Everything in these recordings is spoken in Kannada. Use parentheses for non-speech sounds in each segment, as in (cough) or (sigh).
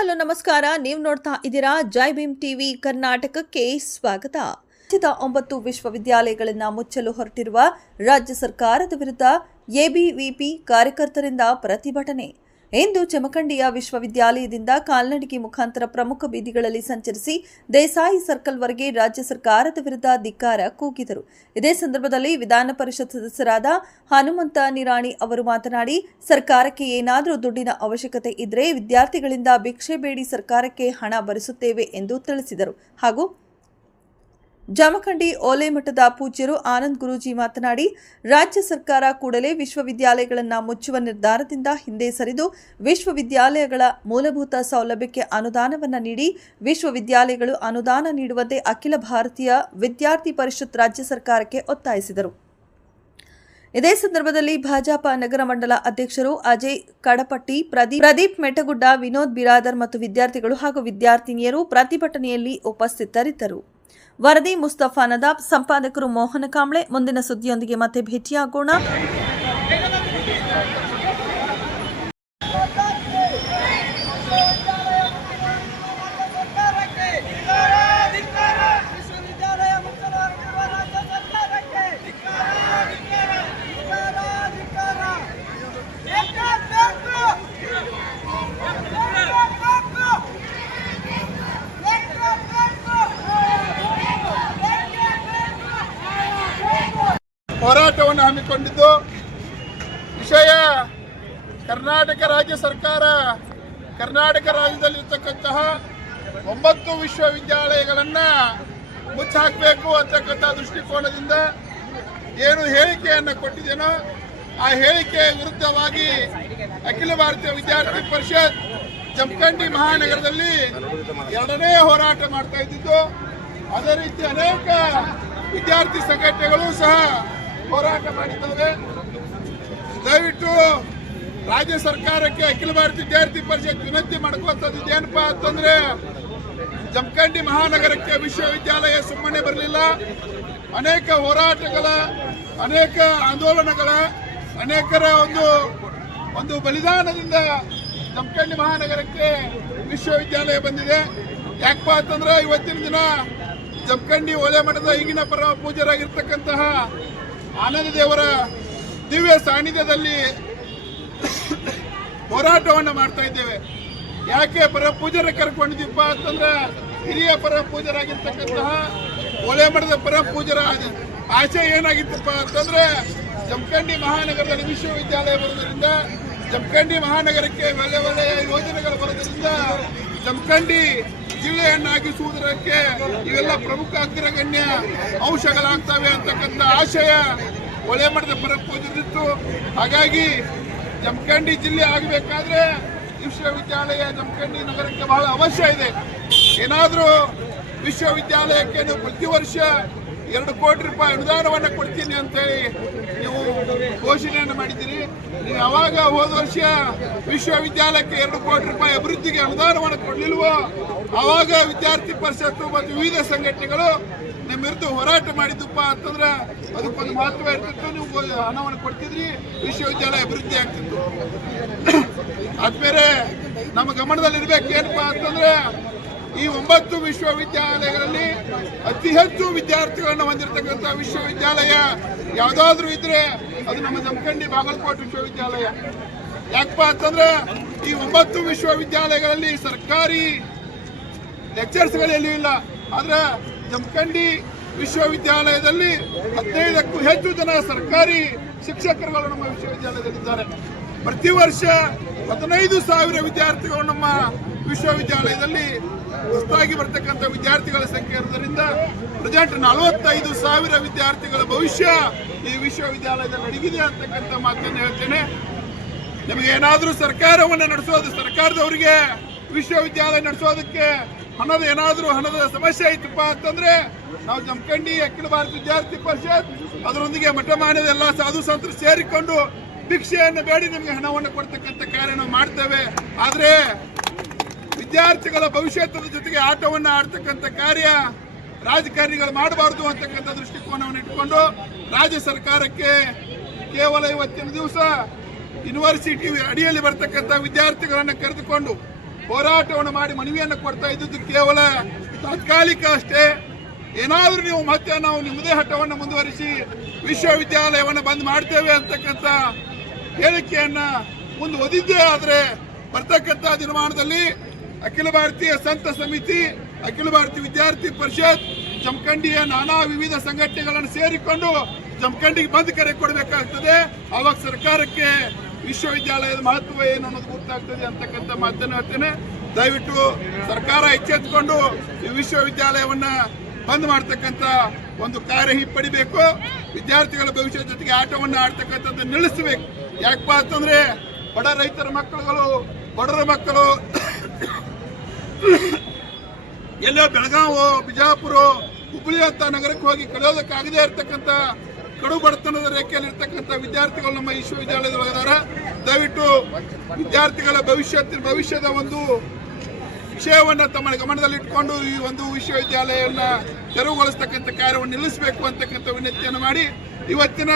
ಹಲೋ, ನಮಸ್ಕಾರ. ನೀವು ನೋಡ್ತಾ ಇದ್ದೀರಾ ಜೈ ಭೀಮ್ ಟಿವಿ ಕರ್ನಾಟಕಕ್ಕೆ ಸ್ವಾಗತ. ರಾಜ್ಯದ ಒಂಬತ್ತು ವಿಶ್ವವಿದ್ಯಾಲಯಗಳನ್ನು ಮುಚ್ಚಲು ಹೊರಟಿರುವ ರಾಜ್ಯ ಸರ್ಕಾರದ ವಿರುದ್ಧ ಎಬಿವಿಪಿ ಕಾರ್ಯಕರ್ತರಿಂದ ಪ್ರತಿಭಟನೆ. ಇಂದು ಜಮಖಂಡಿಯ ವಿಶ್ವವಿದ್ಯಾಲಯದಿಂದ ಕಾಲ್ನಡಿಗೆ ಮುಖಾಂತರ ಪ್ರಮುಖ ಬೀದಿಗಳಲ್ಲಿ ಸಂಚರಿಸಿ ದೇಸಾಯಿ ಸರ್ಕಲ್ವರೆಗೆ ರಾಜ್ಯ ಸರ್ಕಾರದ ವಿರುದ್ಧ ಧಿಕ್ಕಾರ ಕೂಗಿದರು. ಇದೇ ಸಂದರ್ಭದಲ್ಲಿ ವಿಧಾನ ಪರಿಷತ್ ಸದಸ್ಯರಾದ ಹನುಮಂತ ನಿರಾಣಿ ಅವರು ಮಾತನಾಡಿ, ಸರ್ಕಾರಕ್ಕೆ ಏನಾದರೂ ದುಡ್ಡಿನ ಅವಶ್ಯಕತೆ ಇದ್ರೆ ವಿದ್ಯಾರ್ಥಿಗಳಿಂದ ಭಿಕ್ಷೆ ಬೇಡಿ ಸರ್ಕಾರಕ್ಕೆ ಹಣ ಭರಿಸುತ್ತೇವೆ ಎಂದು ತಿಳಿಸಿದರು. ಹಾಗೂ ಜಮಖಂಡಿ ಓಲೆ ಮಠದ ಪೂಜ್ಯರು ಆನಂದ್ ಗುರೂಜಿ ಮಾತನಾಡಿ, ರಾಜ್ಯ ಸರ್ಕಾರ ಕೂಡಲೇ ವಿಶ್ವವಿದ್ಯಾಲಯಗಳನ್ನು ಮುಚ್ಚುವ ನಿರ್ಧಾರದಿಂದ ಹಿಂದೆ ಸರಿದು ವಿಶ್ವವಿದ್ಯಾಲಯಗಳ ಮೂಲಭೂತ ಸೌಲಭ್ಯಕ್ಕೆ ಅನುದಾನವನ್ನು ನೀಡಿ, ವಿಶ್ವವಿದ್ಯಾಲಯಗಳು ಅನುದಾನ ನೀಡುವಂತೆ ಅಖಿಲ ಭಾರತೀಯ ವಿದ್ಯಾರ್ಥಿ ಪರಿಷತ್ ರಾಜ್ಯ ಸರ್ಕಾರಕ್ಕೆ ಒತ್ತಾಯಿಸಿದರು. ಇದೇ ಸಂದರ್ಭದಲ್ಲಿ ಭಾಜಪ ನಗರ ಮಂಡಲ ಅಧ್ಯಕ್ಷರು ಅಜಯ್ ಕಡಪಟ್ಟಿ, ಪ್ರದೀಪ್ ಪ್ರದೀಪ್ ಮೆಟಗುಡ್ಡ, ವಿನೋದ್ ಬಿರಾದರ್ ಮತ್ತು ವಿದ್ಯಾರ್ಥಿಗಳು ಹಾಗೂ ವಿದ್ಯಾರ್ಥಿನಿಯರು ಪ್ರತಿಭಟನೆಯಲ್ಲಿ ಉಪಸ್ಥಿತರಿದ್ದರು. ವರದಿ ಮುಸ್ತಫಾ ನದಾಬ್ ಸಂಪಾದಕರು ಮೋಹನ ಕಾಂಬ್ಳೆ ಮುಂದಿನ ಸುದ್ದಿಯೊಂದಿಗೆ ಮತ್ತೆ ಭೇಟಿಯಾಗೋಣ. ಹಮ್ಮಿಕೊಂಡಿದ್ದು ವಿಷಯ ಕರ್ನಾಟಕ ರಾಜ್ಯ ಸರ್ಕಾರ ಕರ್ನಾಟಕ ರಾಜ್ಯದಲ್ಲಿರ್ತಕ್ಕಂತಹ ಒಂಬತ್ತು ವಿಶ್ವವಿದ್ಯಾಲಯಗಳನ್ನು ಮುಚ್ಚಾಕಬೇಕು ಅಂತಕ್ಕಂಥ ದೃಷ್ಟಿಕೋನದಿಂದ ಏನು ಹೇಳಿಕೆಯನ್ನು ಕೊಟ್ಟಿದ್ದೇನೋ ಆ ಹೇಳಿಕೆಯ ವಿರುದ್ಧವಾಗಿ ಅಖಿಲ ಭಾರತೀಯ ವಿದ್ಯಾರ್ಥಿ ಪರಿಷತ್ ಜಮಖಂಡಿ ಮಹಾನಗರದಲ್ಲಿ ಎರಡನೇ ಹೋರಾಟ ಮಾಡ್ತಾ ಇದ್ದಿದ್ದು. ಅದೇ ರೀತಿ ಅನೇಕ ವಿದ್ಯಾರ್ಥಿ ಸಂಘಟನೆಗಳು ಸಹ ಹೋರಾಟ ಮಾಡಿದ್ದೇವೆ ದಯವಿಟ್ಟು ರಾಜ್ಯ ಸರ್ಕಾರಕ್ಕೆ ಅಖಿಲ ಭಾರತ ವಿದ್ಯಾರ್ಥಿ ಪರಿಷತ್ ವಿನಂತಿ ಮಾಡ್ಕೊಂತದ್ದು ಏನಪ್ಪಾ ಅಂತಂದ್ರೆ ಜಮಖಂಡಿ ಮಹಾನಗರಕ್ಕೆ ವಿಶ್ವವಿದ್ಯಾಲಯ ಸುಮ್ಮನೆ ಬರಲಿಲ್ಲ. ಅನೇಕ ಹೋರಾಟಗಳ, ಅನೇಕ ಆಂದೋಲನಗಳ, ಅನೇಕರ ಒಂದು ಒಂದು ಬಲಿದಾನದಿಂದ ಜಮಖಂಡಿ ಮಹಾನಗರಕ್ಕೆ ವಿಶ್ವವಿದ್ಯಾಲಯ ಬಂದಿದೆ. ಯಾಕಪ್ಪ ಅಂತಂದ್ರೆ ಇವತ್ತಿನ ದಿನ ಜಮಖಂಡಿ ಒಲೆ ಮಠದ ಈಗಿನ ಪರ ಪೂಜರಾಗಿರ್ತಕ್ಕಂತಹ ಆನಂದ ದೇವರ ದಿವ್ಯ ಸಾನ್ನಿಧ್ಯದಲ್ಲಿ ಹೋರಾಟವನ್ನು ಮಾಡ್ತಾ ಇದ್ದೇವೆ. ಯಾಕೆ ಪರ ಪೂಜರ ಕರ್ಕೊಂಡಿದ್ದೀಪ ಅಂತಂದ್ರೆ ಹಿರಿಯ ಪರ ಪೂಜರಾಗಿರ್ತಕ್ಕಂತಹ ಒಲೆ ಮಠದ ಪರ ಪೂಜರ ಆಶೆ ಏನಾಗಿತ್ತಪ್ಪ ಅಂತಂದ್ರೆ ಜಮಖಂಡಿ ಮಹಾನಗರದಲ್ಲಿ ವಿಶ್ವವಿದ್ಯಾಲಯ ಬರೋದ್ರಿಂದ ಜಮಖಂಡಿ ಮಹಾನಗರಕ್ಕೆ ಒಳ್ಳೆ ಒಳ್ಳೆಯ ಯೋಜನೆಗಳು ಬರೋದ್ರಿಂದ ಜಮಖಂಡಿ ಜಿಲ್ಲೆಯನ್ನಾಗಿಸುವುದಕ್ಕೆ ಇವೆಲ್ಲ ಪ್ರಮುಖ ಅಗ್ರಗಣ್ಯ ಅಂಶಗಳಾಗ್ತವೆ ಅಂತಕ್ಕಂಥ ಆಶಯ ಒಳೆ ಮಠದ ಪರ ಹಾಗಾಗಿ ಜಮಖಂಡಿ ಜಿಲ್ಲೆ ಆಗಬೇಕಾದ್ರೆ ವಿಶ್ವವಿದ್ಯಾಲಯ ಜಮಖಂಡಿ ನಗರಕ್ಕೆ ಬಹಳ ಅವಶ್ಯ ಇದೆ. ಏನಾದರೂ ವಿಶ್ವವಿದ್ಯಾಲಯಕ್ಕೆ ಪ್ರತಿ ವರ್ಷ ಎರಡು ಕೋಟಿ ರೂಪಾಯಿ ಅನುದಾನವನ್ನ ಕೊಡ್ತೀನಿ ಅಂತೇಳಿ ನೀವು ಘೋಷಣೆಯನ್ನು ಮಾಡಿದ್ದೀರಿ. ನೀವು ಯಾವಾಗ ಹೋದ ವರ್ಷ ವಿಶ್ವವಿದ್ಯಾಲಯಕ್ಕೆ ಎರಡು ಕೋಟಿ ರೂಪಾಯಿ ಅಭಿವೃದ್ಧಿಗೆ ಅನುದಾನವನ್ನು ಕೊಡಲಿಲ್ವೋ ಆವಾಗ ವಿದ್ಯಾರ್ಥಿ ಪರಿಷತ್ತು ಮತ್ತು ವಿವಿಧ ಸಂಘಟನೆಗಳು ನಿಮ್ಮ ವಿರುದ್ಧ ಹೋರಾಟ ಮಾಡಿದ್ದಪ್ಪ ಅಂತಂದ್ರೆ ಅದಕ್ಕೊಂದು ಮಹತ್ವ ಇರ್ತಿತ್ತು. ನೀವು ಹಣವನ್ನು ಕೊಡ್ತಿದ್ರಿ, ವಿಶ್ವವಿದ್ಯಾಲಯ ಅಭಿವೃದ್ಧಿ ಆಗ್ತಿತ್ತು. ಅದ್ಮೇಲೆ ನಮ್ಮ ಗಮನದಲ್ಲಿರ್ಬೇಕು ಏನಪ್ಪಾ ಅಂತಂದ್ರೆ ಈ ಒಂಬತ್ತು ವಿಶ್ವವಿದ್ಯಾಲಯಗಳಲ್ಲಿ ಅತಿ ಹೆಚ್ಚು ವಿದ್ಯಾರ್ಥಿಗಳನ್ನು ಹೊಂದಿರತಕ್ಕಂಥ ವಿಶ್ವವಿದ್ಯಾಲಯ ಯಾವುದಾದ್ರೂ ಇದ್ರೆ ಅದು ನಮ್ಮ ಜಮಖಂಡಿ ಬಾಗಲಕೋಟೆ ವಿಶ್ವವಿದ್ಯಾಲಯ. ಯಾಕಪ್ಪ ಅಂತಂದ್ರೆ ಈ ಒಂಬತ್ತು ವಿಶ್ವವಿದ್ಯಾಲಯಗಳಲ್ಲಿ ಸರ್ಕಾರಿ ಲೆಕ್ಚರ್ಸ್ಗಳು ಎಲ್ಲೂ ಇಲ್ಲ. ಆದ್ರೆ ಜಮಖಂಡಿ ವಿಶ್ವವಿದ್ಯಾಲಯದಲ್ಲಿ ಹದಿನೈದಕ್ಕೂ ಹೆಚ್ಚು ಜನ ಸರ್ಕಾರಿ ಶಿಕ್ಷಕರುಗಳು ನಮ್ಮ ವಿಶ್ವವಿದ್ಯಾಲಯದಲ್ಲಿದ್ದಾರೆ. ಪ್ರತಿ ವರ್ಷ ಹದಿನೈದು ಸಾವಿರ ವಿದ್ಯಾರ್ಥಿಗಳು ನಮ್ಮ ವಿಶ್ವವಿದ್ಯಾಲಯದಲ್ಲಿ ಹೊಸದಾಗಿ ಬರ್ತಕ್ಕಂಥ ವಿದ್ಯಾರ್ಥಿಗಳ ಸಂಖ್ಯೆ ಇರೋದ್ರಿಂದ ಪ್ರೆಸೆಂಟ್ ನಲವತ್ತೈದು ಸಾವಿರ ವಿದ್ಯಾರ್ಥಿಗಳ ಭವಿಷ್ಯ ಈ ವಿಶ್ವವಿದ್ಯಾಲಯದಲ್ಲಿ ಅಡಗಿದೆ ಅಂತಕ್ಕಂಥ ಮಾತನ್ನು ಹೇಳ್ತೇನೆ. ನಿಮಗೆ ಏನಾದರೂ ಸರ್ಕಾರವನ್ನು ನಡೆಸೋದು, ಸರ್ಕಾರದವರಿಗೆ ವಿಶ್ವವಿದ್ಯಾಲಯ ನಡೆಸೋದಕ್ಕೆ ಹಣದ ಏನಾದರೂ ಹಣದ ಸಮಸ್ಯೆ ಐತಪ್ಪ ಅಂತಂದ್ರೆ ನಾವು ಜಮಖಂಡಿ, ಅಖಿಲ ಭಾರತ ವಿದ್ಯಾರ್ಥಿ ಪರಿಷತ್ ಅದರೊಂದಿಗೆ ಮಠಮಾನ್ಯದ ಎಲ್ಲ ಸಾಧು ಸಂತರು ಸೇರಿಕೊಂಡು ಭಿಕ್ಷೆಯನ್ನು ಬೇಡಿ ನಿಮಗೆ ಹಣವನ್ನು ಕೊಡ್ತಕ್ಕಂಥ ಕಾರ್ಯ ನಾವು ಮಾಡ್ತೇವೆ. ಆದರೆ ವಿದ್ಯಾರ್ಥಿಗಳ ಭವಿಷ್ಯದ ಜೊತೆಗೆ ಆಟವನ್ನು ಆಡ್ತಕ್ಕಂಥ ಕಾರ್ಯ ರಾಜಕಾರಣಿಗಳು ಮಾಡಬಾರ್ದು ಅಂತಕ್ಕಂಥ ದೃಷ್ಟಿಕೋನವನ್ನು ಇಟ್ಕೊಂಡು ರಾಜ್ಯ ಸರ್ಕಾರಕ್ಕೆ ಕೇವಲ ಇವತ್ತಿನ ದಿವಸ ಯೂನಿವರ್ಸಿಟಿ ಅಡಿಯಲ್ಲಿ ಬರ್ತಕ್ಕಂಥ ವಿದ್ಯಾರ್ಥಿಗಳನ್ನು ಕರೆದುಕೊಂಡು ಹೋರಾಟವನ್ನು ಮಾಡಿ ಮನವಿಯನ್ನು ಕೊಡ್ತಾ ಇದ್ದದ್ದು ಕೇವಲ ತಾತ್ಕಾಲಿಕ ಅಷ್ಟೇ. ಏನಾದರೂ ನೀವು ಮತ್ತೆ ನಾವು ನಿಮ್ಮದೇ ಹಠವನ್ನು ಮುಂದುವರಿಸಿ ವಿಶ್ವವಿದ್ಯಾಲಯವನ್ನು ಬಂದ್ ಮಾಡ್ತೇವೆ ಅಂತಕ್ಕಂಥ ಹೇಳಿಕೆಯನ್ನ ಮುಂದುವರಿದ್ದೇ ಆದರೆ ಬರ್ತಕ್ಕಂಥ ದಿನಮಾನದಲ್ಲಿ ಅಖಿಲ ಭಾರತೀಯ ಸಂತ ಸಮಿತಿ, ಅಖಿಲ ಭಾರತೀಯ ವಿದ್ಯಾರ್ಥಿ ಪರಿಷತ್, ಜಮಖಂಡಿಯ ನಾನಾ ವಿವಿಧ ಸಂಘಟನೆಗಳನ್ನು ಸೇರಿಕೊಂಡು ಜಮಖಂಡಿಗೆ ಬಂದ್ ಕರೆ ಕೊಡಬೇಕಾಗ್ತದೆ. ಅವಾಗ ಸರ್ಕಾರಕ್ಕೆ ವಿಶ್ವವಿದ್ಯಾಲಯದ ಮಹತ್ವ ಏನು ಅನ್ನೋದು ಗೊತ್ತಾಗ್ತದೆ ಅಂತಕ್ಕಂಥ ಮಾತನ್ನು ಹೇಳ್ತೇನೆ. ದಯವಿಟ್ಟು ಸರ್ಕಾರ ಎಚ್ಚೆತ್ತುಕೊಂಡು ಈ ವಿಶ್ವವಿದ್ಯಾಲಯವನ್ನ ಬಂದ್ ಮಾಡ್ತಕ್ಕಂಥ ಒಂದು ಕಾರ್ಯ ಹಿಂಪಡಿಬೇಕು. ವಿದ್ಯಾರ್ಥಿಗಳ ಭವಿಷ್ಯದ ಜೊತೆಗೆ ಆಟವನ್ನು ಆಡ್ತಕ್ಕಂಥದ್ದು ನಿಲ್ಲಿಸಬೇಕು. ಯಾಕಪ್ಪ ಅಂತಂದ್ರೆ ಬಡ ರೈತರ ಮಕ್ಕಳುಗಳು ಬಡರ ಮಕ್ಕಳು (laughs) ಎಲ್ಲೋ ಬೆಳಗಾವೋ ಬಿಜಾಪುರ ಹುಬ್ಬಳ್ಳಿ ಅಂತ ನಗರಕ್ಕೆ ಹೋಗಿ ಕಳೆಯೋದಕ್ಕಾಗದೇ ಇರತಕ್ಕಂಥ ಕಡು ಬಡತನದ ರೇಖೆಯಲ್ಲಿ ಇರ್ತಕ್ಕಂಥ ವಿದ್ಯಾರ್ಥಿಗಳು ನಮ್ಮ ವಿಶ್ವವಿದ್ಯಾಲಯದಲ್ಲಿ ದಯವಿಟ್ಟು ವಿದ್ಯಾರ್ಥಿಗಳ ಭವಿಷ್ಯತ್ತಿನ ಭವಿಷ್ಯದ ಒಂದು ವಿಷಯವನ್ನು ತಮ್ಮ ಗಮನದಲ್ಲಿಟ್ಟುಕೊಂಡು ಈ ಒಂದು ವಿಶ್ವವಿದ್ಯಾಲಯವನ್ನು ತೆರವುಗೊಳಿಸ್ತಕ್ಕಂಥ ಕಾರ್ಯವನ್ನು ನಿಲ್ಲಿಸಬೇಕು ಅಂತಕ್ಕಂಥ ವಿನಂತಿಯನ್ನು ಮಾಡಿ ಇವತ್ತಿನ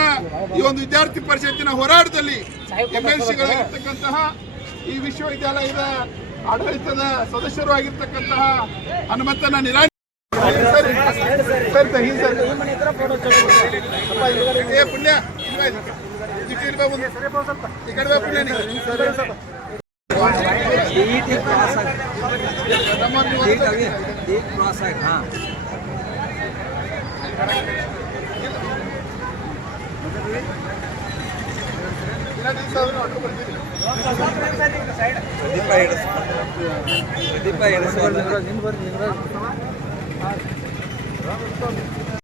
ಈ ಒಂದು ವಿದ್ಯಾರ್ಥಿ ಪರಿಷತ್ತಿನ ಹೋರಾಟದಲ್ಲಿ ಎಂ ಎಲ್ ಸಿಗಳಾಗಿರ್ತಕ್ಕಂತಹ ಈ ವಿಶ್ವವಿದ್ಯಾಲಯದ ಆಡಳಿತದ ಸದಸ್ಯರು ಆಗಿರ್ತಕ್ಕಂತಹ ಹನುಮಂತನ ಸರಿ, ಪುಣ್ಯ ಬಾ. ಈ ಕಡೆ ಬಾ ಮುಂದೆ. ಈ ಕಡೆ